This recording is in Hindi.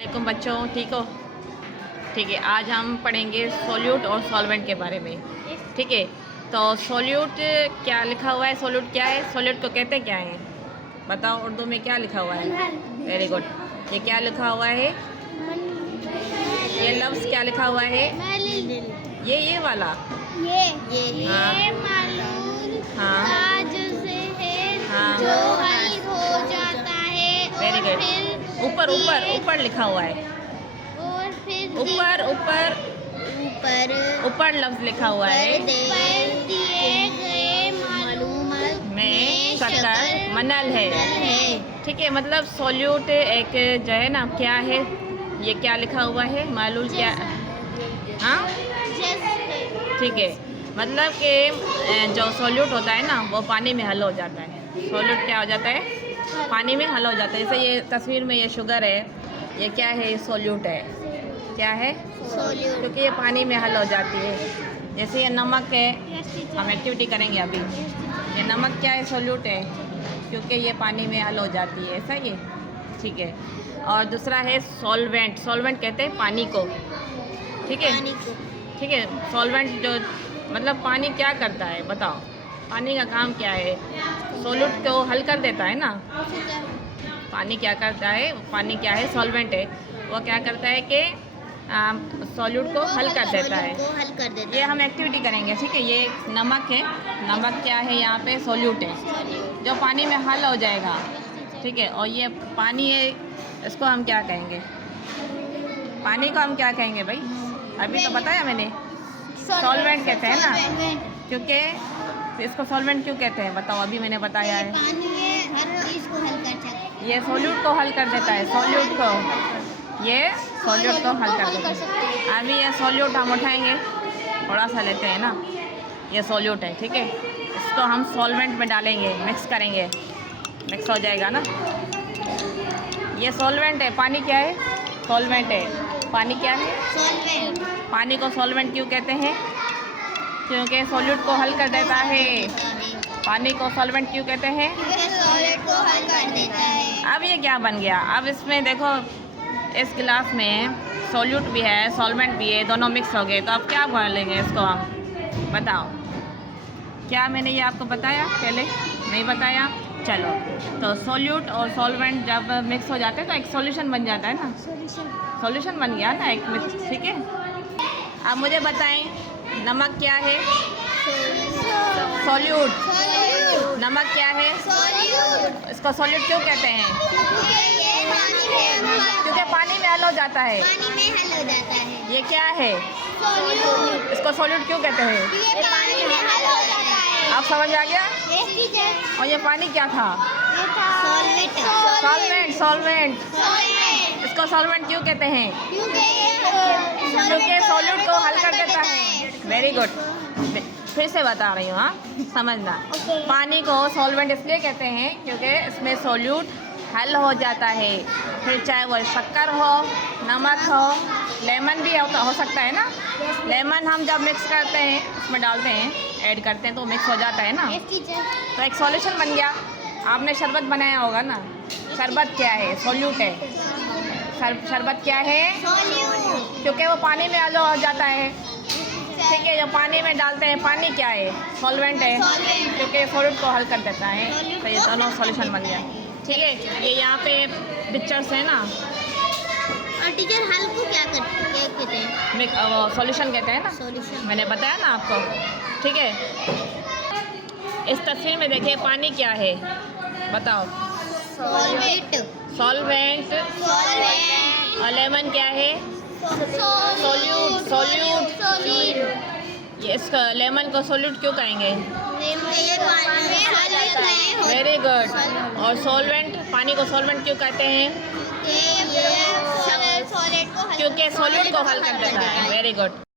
वालेकुम बच्चों, ठीक हो? ठीक है, आज हम पढ़ेंगे सोल्यूट और सॉल्वेंट के बारे में। ठीक है, तो सोल्यूट क्या लिखा हुआ है? सोल्यूट क्या है? सोल्यूट को कहते क्या है? बताओ, उर्दू में क्या लिखा हुआ है? Very good. ये क्या लिखा हुआ है? ये लफ्ज़ क्या लिखा हुआ है? ये वाला ये हाँ हाँ हाँ, जो हल हो जाता है वेरी गुड। ऊपर ऊपर ऊपर लिखा हुआ है, और फिर ऊपर ऊपर ऊपर ऊपर लफ्ज़ लिखा हुआ है दिए गए मालूमात में शक्कर मनल है। ठीक है, मतलब सोल्यूट एक जो है ना, क्या है ये, क्या लिखा हुआ है मालूम क्या? हाँ ठीक है, मतलब कि जो सोल्यूट होता है ना वो पानी में हल हो जाता है। सोल्यूट क्या हो जाता है? पानी में हल हो जाता है। जैसे ये तस्वीर में ये शुगर है, ये क्या है? ये सोल्यूट है। क्या है? क्योंकि ये पानी में हल हो जाती है। जैसे ये नमक है, हम एक्टिविटी करेंगे अभी। ये नमक क्या है? सोल्यूट है, क्योंकि ये पानी में हल हो जाती है। ऐसा ही है, ठीक है। और दूसरा है सॉल्वेंट। सॉल्वेंट कहते हैं पानी को, ठीक है। ठीक है, सॉल्वेंट जो मतलब पानी क्या करता है बताओ? पानी का काम क्या है? सोल्यूट को हल कर देता है ना। पानी क्या करता है? पानी क्या है? सॉल्वेंट है। वो क्या करता है कि सोल्यूट को हल कर देता है। ये हम एक्टिविटी करेंगे, ठीक है। ये नमक है, नमक क्या है? यहाँ पे सोल्यूट है जो पानी में हल हो जाएगा, ठीक है। और ये पानी है, इसको हम क्या कहेंगे? पानी को हम क्या कहेंगे भाई? अभी तो बताया मैंने, सॉल्वेंट कहते हैं ना, क्योंकि इसको सॉल्वेंट क्यों कहते हैं बताओ? अभी मैंने बताया है, हर चीज़ को हल कर सकता है। ये सोल्यूट को हल कर देता है। सोल्यूट को, ये सोल्यूट को हल कर देता है। अभी ये सोल्यूट हम उठाएंगे, थोड़ा सा लेते हैं ना, ये सोल्यूट है, ठीक है। इसको हम सॉल्वेंट में डालेंगे, मिक्स करेंगे, मिक्स हो जाएगा ना। ये सॉल्वेंट है, पानी क्या है? सॉल्वेंट है। पानी क्या है? पानी को सॉल्वेंट क्यों कहते हैं? क्योंकि सोल्यूट को हल कर देता है। पानी को सॉल्वेंट क्यों कहते हैं? सॉलिड को हल कर देता है। अब ये क्या बन गया? अब इसमें देखो, इस गिलास में सोल्यूट भी है, सॉल्वेंट भी है, दोनों मिक्स हो गए। तो अब क्या बोलेंगे इसको हम? बताओ, क्या मैंने ये आपको बताया पहले? नहीं बताया? चलो, तो सोल्यूट और सॉल्वेंट जब मिक्स हो जाते हैं तो एक सॉल्यूशन बन जाता है ना। सॉल्यूशन बन गया ना एक मिक्स, ठीक है। अब मुझे बताएं, नमक क्या है? सोल्यूट। नमक क्या है? इसको सोल्यूट क्यों कहते हैं? क्योंकि पानी में हल हो जाता है। ये क्या है? इसको सोल्यूट क्यों कहते हैं? आप समझ आ गया? और ये पानी क्या था? सॉल्वेंट। सॉल्वेंट, इसको सॉल्वेंट क्यों कहते हैं? क्योंकि सोल्यूट को हल कर देता है। वेरी गुड, फिर से बता रही हूँ, हाँ समझना। पानी को सॉल्वेंट इसलिए कहते हैं क्योंकि इसमें सोल्यूट हल हो जाता है। फिर चाहे वो शक्कर हो, नमक हो, लेमन भी हो सकता है ना। लेमन हम जब मिक्स करते हैं, उसमें डालते हैं, ऐड करते हैं तो मिक्स हो जाता है ना, तो एक सॉल्यूशन बन गया। आपने शरबत बनाया होगा ना, शरबत क्या है? सोल्यूट है। शरबत क्या है? क्योंकि वो पानी में हल हो जाता है, ठीक है। जो पानी में डालते हैं, पानी क्या है? सॉल्वेंट है, क्योंकि सोल्यूट को हल कर देता है। तो ये दोनों सॉल्यूशन बन गया, ठीक है। ये यहाँ पे पिक्चर्स है ना। और टीचर हल को क्या कहते हैं? वो सॉल्यूशन कहते हैं ना, सॉल्यूशन। मैंने बताया ना आपको, ठीक है। इस तस्वीर में देखिए, पानी क्या है बताओ? सॉल्वेंट। और लेमन क्या है? सोल्यूट। ये इसका लेमन को सोल्यूट क्यों कहेंगे? Very good. और सॉल्वेंट, पानी को सॉल्वेंट क्यों कहते हैं? क्योंकि सोल्यूट को हल कर देता है। Very good.